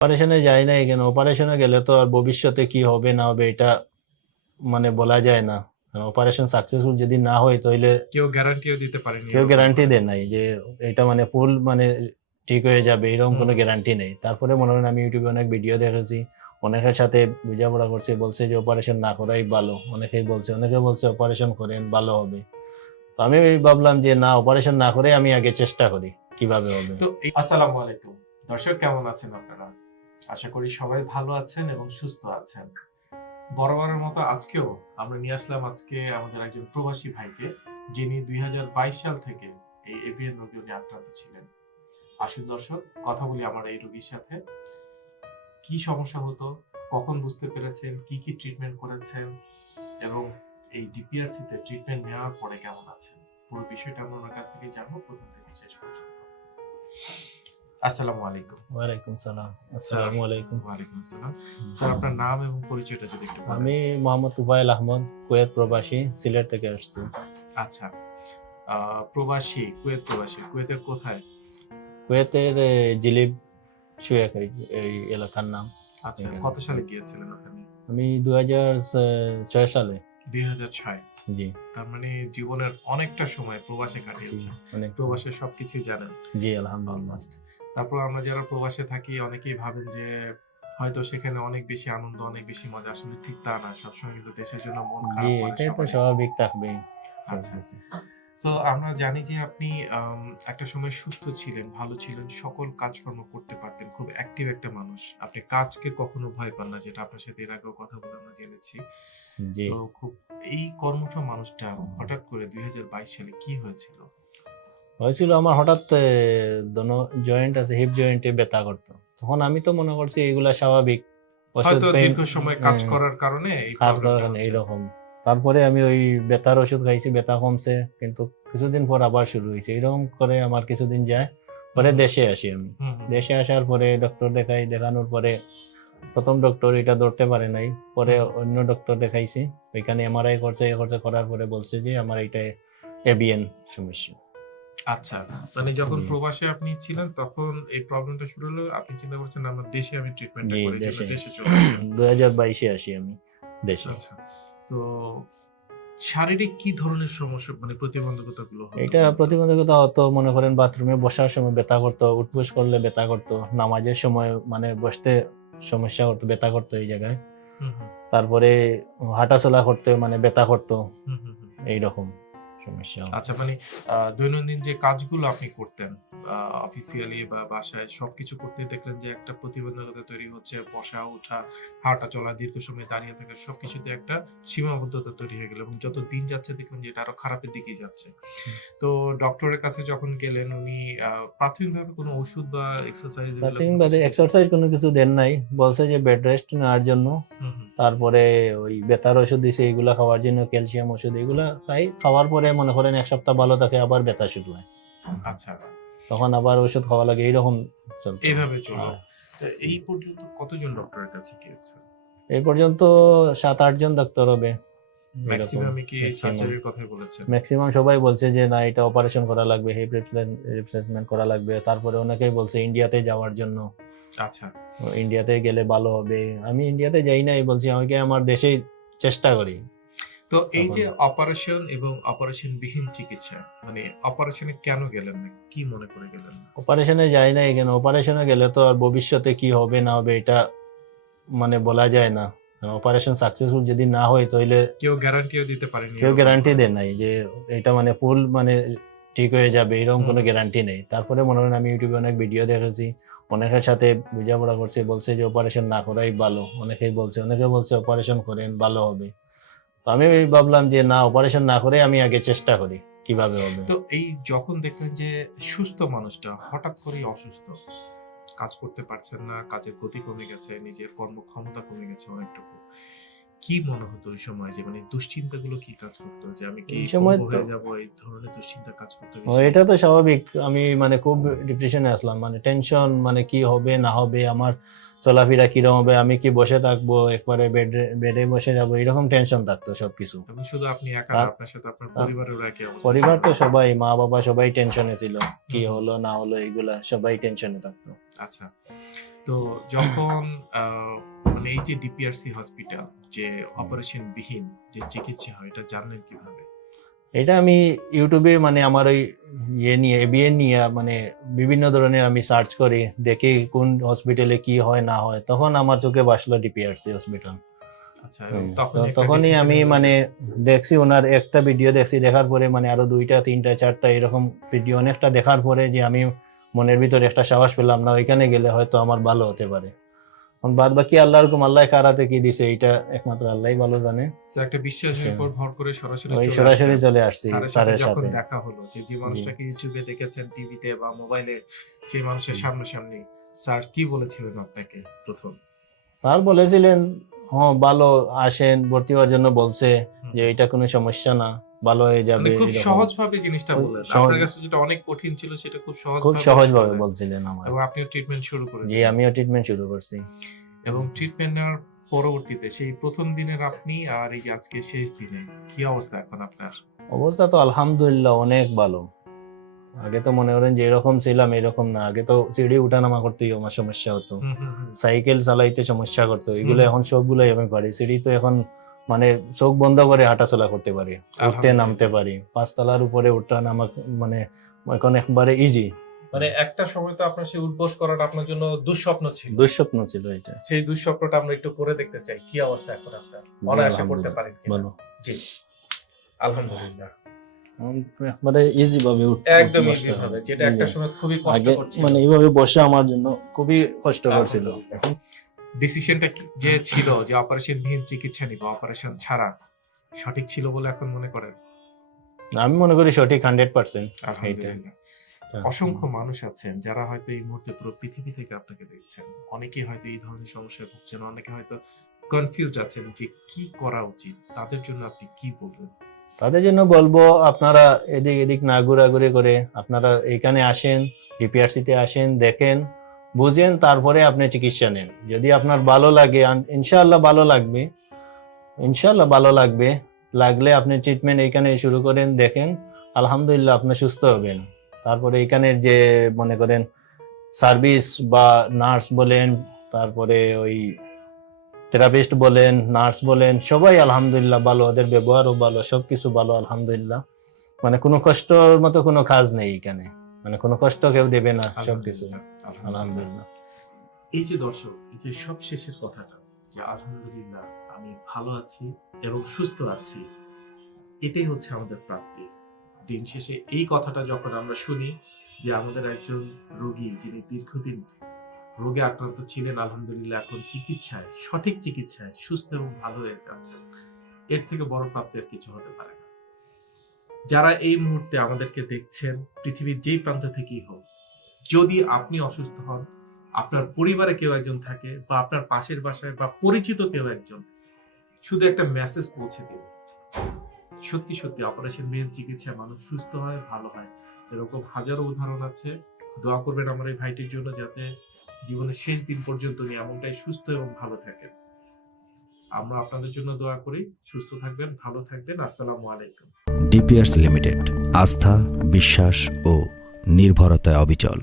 অপারেশনে যাই না এখানে অপারেশনে গেলে তো আর ভবিষ্যতে কি হবে না হবে এটা মানে বলা যায় না। অপারেশন সাকসেসফুল যদি না হয় তাহলে কেউ গ্যারান্টিও দিতে পারেনি কেউ গ্যারান্টি দেয় নাই যে এটা মানে ফুল মানে ঠিক হয়ে যাবে এরকম কোনো গ্যারান্টি নেই। তারপরে মনে হয় আমি ইউটিউবে অনেক ভিডিও দেখেছি অনেকের সাথে বোঝাপড়া করছে বলছে যে অপারেশন না করাই ভালো। অনেকেই বলছে অনেকে বলছে অপারেশন করেন ভালো হবে। তো আমি ভাবলাম যে না অপারেশন না করে আমি আগে চেষ্টা করি কীভাবে হবে। তো আসসালামু আলাইকুম। দর্শক কেমন আছেন আপনারা? আশা করি সবাই ভালো আছেন এবং সুস্থ আছেন। বরাবরের মতো আজকেও আমরা নিয়ে আসলাম আজকে আমাদের একজন প্রবাসী ভাইকে, যিনি দুই হাজার বাইশ সাল থেকে এই এভিএন রোগে উনি আক্রান্ত ছিলেন। আসুন দর্শক, কথা বলি আমার এই রোগীর সাথে। কি সমস্যা হতো, কখন বুঝতে পেরেছেন, কি কি ট্রিটমেন্ট করেছেন, এবং এই ডিপিআরসি তে ট্রিটমেন্ট নেওয়ার পরে কেমন আছেন? পুরো বিষয়টা আমরা ওনার কাছ থেকে জানব, প্রথম থেকে শেষ পর্যন্ত। আসসালামু আলাইকুম। ওয়ালাইকুম সালাম। আসসালামু আলাইকুম। ওয়ালাইকুম আসসালাম স্যার আপনার নাম এবং পরিচয়টা যদি একটু আমি মোহাম্মদ উবাইল আহমদ কুয়েত প্রবাসী সিলেট থেকে আসছি। আচ্ছা প্রবাসী কুয়েত প্রবাসী কুয়েতের কোথায়? কুয়েতের জিলিব শুয়েক এই- এই এলাকার নাম। আচ্ছা কত সালে গিয়েছিলেন ওখানে? আমি দু হাজার ছয় সালে। দুই হাজার ছয়। জি। তার মানে জীবনের অনেকটা সময় প্রবাসে জি কাটিয়েছেন অনেক। প্রবাসের সবকিছুই জানেন। জি আলহামদুলিল্লাহ। তারপর আমরা যারা প্রবাসে থাকি অনেকেই ভাবেন যে হয়তো সেখানে অনেক বেশি আনন্দ অনেক বেশি মজা। আসলে ঠিক তা না। সবসময় কিন্তু দেশের জন্য মন খারাপ করে এটাই তো স্বাভাবিক থাকবেই। আচ্ছা। তো আমরা জানি যে আপনি একটা সময় সুস্থ ছিলেন ভালো ছিলেন সকল কাজকর্ম করতে পারতেন খুব অ্যাক্টিভ একটা মানুষ। আপনি কাজকে কখনো ভয় পান না যেটা আপনার সাথে এর আগেও কথা বলে আমরা জেনেছি। তো খুব এই কর্মঠ মানুষটা হঠাৎ করে দুই হাজার বাইশ সালে কি হয়েছিল? হয়েছিল আমার হঠাৎ দোনো জয়েন্ট আছে হিপ জয়েন্টে ব্যথা করতো। তখন আমি তো মনে করছি এগুলা স্বাভাবিক। হয়তো দীর্ঘ সময় কাজ হ্যাঁ, করার কারণে এই এইরকম। তারপরে আমি ওই ব্যথার ওষুধ খাইছি ব্যথা কমছে কিন্তু কিছুদিন পর আবার শুরু হয়েছে এরকম করে আমার কিছুদিন যায়। পরে দেশে আসি আমি। দেশে আসার পরে ডক্টর দেখাই দেখানোর পরে প্রথম ডক্টর এটা ধরতে পারে নাই। পরে অন্য ডক্টর দেখাইছি। ওইখানে এমআরআই করছে এ করছে করার পরে বলছে যে আমার এটা এবিএন সমস্যা। আচ্ছা মানে যখন প্রবাসে আপনি ছিলেন তখন এই প্রবলেমটা শুরু হলো। আপনি চিন্তা করছেন আমার দেশে আমি ট্রিটমেন্টটা জি, করি দেশে। চলে আসলাম। দু হাজার বাইশে আসি আমি দেশে। আচ্ছা। তো শারীরিক কি ধরনের সমস্যা মানে প্রতিবন্ধকতা গুলো এটা প্রতিবন্ধকতা হতো মনে করেন বাথরুমে বসার সময় ব্যথা করতো উঠবোস করলে ব্যথা করতো নামাজের সময় মানে বসতে সমস্যা করতো ব্যথা করতো এই জায়গায়। তারপরে হাঁটাচলা করতে মানে ব্যথা করতো এইরকম সমস্যা। আচ্ছা মানে দৈনন্দিন যে কাজগুলো আপনি করতেন অফিসিয়ালি বা বাসায় সবকিছু করতে দেখলেন যে একটা প্রতিবন্ধকতা তৈরি হচ্ছে বসা ওঠা হাঁটা চলা দীর্ঘ সময় দাঁড়িয়ে থাকা সবকিছুতে একটা সীমাবদ্ধতা তৈরি হয়ে গেল এবং যত দিন যাচ্ছে দেখলেন যে এটা আরও খারাপের দিকেই যাচ্ছে। তো ডক্টরের কাছে যখন গেলেন উনি প্রাথমিকভাবে কোনো ওষুধ বা এক্সারসাইজ প্রাথমিকভাবে এক্সারসাইজ কোনো কিছু দেন নাই। বলছে যে বেড রেস্ট নেওয়ার জন্য। তারপরে ওই বেতার ওষুধ দিছে এগুলা খাওয়ার জন্য ক্যালসিয়াম ওষুধ এগুলা খাই। খাওয়ার পরে মনে করেন এক সপ্তাহ ভালো থাকে আবার ব্যথা শুরু হয় আচ্ছা। তখন আবার ওষুধ খাওয়া লাগে এইরকম এইভাবে চলল হ্যাঁ। এই পর্যন্ত কতজন ডক্টরের কাছে গিয়েছেন? এই পর্যন্ত সাত আটজন ডাক্তার হবে। ম্যাক্সিমামে সবাই বলছে যে না এটা অপারেশন করা লাগবে হিপ রিপ্লেসমেন্ট করা লাগবে। তারপরে অনেকেই বলছে ইন্ডিয়াতে যাওয়ার জন্য। আচ্ছা। ইন্ডিয়াতে গেলে ভালো হবে। আমি ইন্ডিয়াতে যাই নাই বলছি আমাকে আমার দেশেই চেষ্টা করি। তো এই যে অপারেশন এবং অপারেশন বিহীন চিকিৎসা মানে অপারেশনে কেন গেলেন না? কি মনে করে গেলেন অপারেশনে যাই না এখানে অপারেশনে গেলে তো আর ভবিষ্যতে কি হবে না হবে এটা মানে বলা যায় না। অপারেশন সাকসেসফুল যদি না হয় তাহলে কেউ গ্যারান্টিও দিতে পারেনি কেউ গ্যারান্টি। দেয় নাই যে এটা মানে ফুল মানে ঠিক হয়ে যাবে এরকম কোনো গ্যারান্টি নেই। তারপরে মনে করেন আমি ইউটিউবে অনেক ভিডিও দেখেছি অনেকের সাথে বোঝাপড়া করছে বলছে যে অপারেশন না করাই ভালো। অনেকেই বলছে অনেকে বলছে অপারেশন করেন ভালো হবে। তো আমি ভাবলাম যে না অপারেশন না করে আমি আগে চেষ্টা করি কীভাবে হবে। তো এই যখন দেখলেন যে সুস্থ মানুষটা হঠাৎ করেই অসুস্থ কাজ করতে পারছেন না কাজের গতি কমে গেছে নিজের কর্মক্ষমতা কমে গেছে অনেকটুকু কি মনে হতো ওই সময় যে মানে দুশ্চিন্তা গুলো কি কাজ করতো? যে আমি কি সময় হয়ে যাব এই ধরনের দুশ্চিন্তা কাজ করতো ও, এটা তো স্বাভাবিক। আমি মানে খুব ডিপ্রেশনে আসলাম মানে টেনশন মানে কি হবে না হবে আমার চলাফেরা কীরকম হবে আমি কি বসে থাকব একবারে বেডে বেডে বসে যাব এরকম টেনশন থাকতো সবকিছু। শুধু আপনি একা আপনার সাথে আপনার পরিবারের একই অবস্থা। পরিবার তো সবাই মা বাবা সবাই টেনশনে ছিল কি হলো না হলো এগুলা সবাই টেনশনে থাকতো। আচ্ছা তো যখন মানে এই যে ডিপিআরসি হসপিটাল যে অপারেশন বিহীন যে চিকিৎসা হয় এটা জানলেন কীভাবে? এটা আমি ইউটিউবে মানে আমার ওই ইয়ে নিয়ে এবিএন নিয়ে মানে বিভিন্ন ধরনের আমি সার্চ করি দেখি কোন হসপিটালে কি হয় না হয়। তখন আমার চোখে বাসলো ডিপিআরসি হসপিটাল তখনই আমি মানে দেখছি ওনার একটা ভিডিও দেখছি দেখার পরে মানে আরও দুইটা তিনটা চারটা এরকম ভিডিও অনেকটা দেখার পরে যে আমি মনের ভিতরে একটা সাহস পেলাম না ওইখানে গেলে হয়তো আমার ভালো হতে পারে। বাদ বাকি আল্লাহর হুকুম আল্লাহ কারাতে কি দিছে? এটা একমাত্র আল্লাহই ভালো জানে। একটা বিশ্বাসের। উপর ভর করে সরাসরি সরাসরি চলে আসছি স্যারের সাথে। দেখা হলো যে যে মানুষটাকে ইউটিউবে দেখেছেন টিভিতে বা মোবাইলে সেই মানুষের সামনাসামনি স্যার কি বলেছিলেন আপনাকে প্রথম? স্যার বলেছিলেন হ্যাঁ ভালো আসেন ভর্তি হওয়ার জন্য বলছে যে এটা কোনো সমস্যা না। ভালো হয়ে যাবে মানে খুব। সহজ ভাবে জিনিসটা বললেন। আপনার কাছে যেটা অনেক কঠিন ছিল সেটা খুব সহজ খুব সহজ ভাবে বলছিলেন আমার এবং আপনিও ট্রিটমেন্ট শুরু করেছেন। জি আমিও ট্রিটমেন্ট শুরু করছি। এবং ট্রিটমেন্ট নেওয়ার পরবর্তীতে সেই প্রথম দিনের আপনি আর এই যে আজকে শেষ দিনে কি অবস্থা এখন আপনার? অবস্থা তো আলহামদুলিল্লাহ অনেক ভালো। আগে তো মনে করেন যে এরকম ছিলাম এরকম না। আগে তো সিঁড়ি উঠানামা করতেই আমার সমস্যা হতো। সাইকেল চালাইতে সমস্যা করতো। এগুলো। এখন সবগুলো আমি পারি। সিঁড়ি তো এখন মানে চোখ বন্ধ করে হাঁটাচলা করতে পারি উঠতে। নামতে পারি পাঁচতলার উপরে উঠা নামা মানে এখন একবারে ইজি মানে একটা সময় তো আপনার সেই উদ্বোস করাটা আপনার জন্য দুঃস্বপ্ন ছিল। দুঃস্বপ্ন ছিল এটা। সেই দুঃস্বপ্নটা আমরা একটু করে দেখতে চাই কি অবস্থা এখন আপনার? অনায়াসে করতে পারেন? ভালো জি আলহামদুলিল্লাহ। একবারে ইজি ভাবে একদম ইজি হবে। যেটা একটা সময় খুবই কষ্ট করছিল। মানে এইভাবে বসে আমার জন্য খুবই কষ্টকর ছিল। এখন ডিসিশনটা যে ছিল যে অপারেশন বিহীন চিকিৎসা নিব অপারেশন ছাড়া সঠিক ছিল বলে এখন মনে করেন? আমি মনে করি সঠিক হান্ড্রেড পার্সেন্ট অসংখ্য মানুষ আছেন যারা হয়তো এই মুহূর্তে পুরো পৃথিবী থেকে আপনাকে দেখছেন। অনেকে হয়তো এই ধরনের সমস্যায় ভুগছেন অনেকে হয়তো কনফিউজড আছেন যে কি করা উচিত? তাদের জন্য আপনি কি বলবেন? তাদের জন্য বলব আপনারা এদিক এদিক না ঘোরাঘুরি করে আপনারা এখানে আসেন ডিপিআরসি তে আসেন দেখেন বুঝেন, তারপরে আপনি চিকিৎসা নেন। যদি আপনার ভালো লাগে ইনশাআল্লাহ ভালো লাগবে। ইনশাআল্লাহ ভালো লাগবে। লাগলে আপনি ট্রিটমেন্ট এখানে শুরু করেন, দেখেন, আলহামদুলিল্লাহ আপনি সুস্থ হবেন। তারপরে এখানের যে, মনে করেন সার্ভিস বা নার্স বলেন, তারপরে ওই থেরাপিস্ট বলেন নার্স বলেন, সবাই আলহামদুলিল্লাহ ভালো, ওদের ব্যবহারও ভালো, সবকিছু ভালো, আলহামদুলিল্লাহ। মানে কোনো কষ্টর মতো কোনো কাজ নেই এখানে। মানে কোনো কষ্ট কেউ দেবে না সবকিছু। আলহামদুলিল্লাহ। এই যে দর্শক এই যে সব শেষের কথাটা যে আলহামদুলিল্লাহ আমি ভালো আছি এবং সুস্থ আছি এটাই হচ্ছে আমাদের প্রাপ্তি। দিন শেষে এই কথাটা যখন আমরা শুনি যে আমাদের একজন রোগী যিনি দীর্ঘদিন রোগে আক্রান্ত ছিলেন আলহামদুলিল্লাহ এখন চিকিৎসায় সঠিক চিকিৎসায় সুস্থ এবং ভালো হয়ে যাচ্ছেন এর থেকে বড় প্রাপ্তি আর কিছু হতে পারে না। যারা এই মুহূর্তে আমাদেরকে দেখছেন, পৃথিবীর যেই প্রান্ত থেকেই হোক, যদি আপনি অসুস্থ হন, আপনার পরিবারে কেউ একজন থাকে বা আপনার পাশের বাসায় বা পরিচিত কেউ একজন, শুধু একটা মেসেজ পৌঁছে দিন। সত্যি সত্যি অপারেশন মেয়ের চিকিৎসা মানুষ সুস্থ হয়, ভালো হয়। এরকম হাজারো উদাহরণ আছে। দোয়া করবেন আমার এই ভাইটির জন্য যাতে জীবনের শেষ দিন পর্যন্ত উনি এমনটাই সুস্থ এবং ভালো থাকেন। আমরা আপনাদের জন্য দোয়া করি। সুস্থ থাকবেন, ভালো থাকবেন। আসসালামু আলাইকুম। ডিপিআরস লিমিটেড, আস্থা, বিশ্বাস ও নির্ভরতায় অবিচল।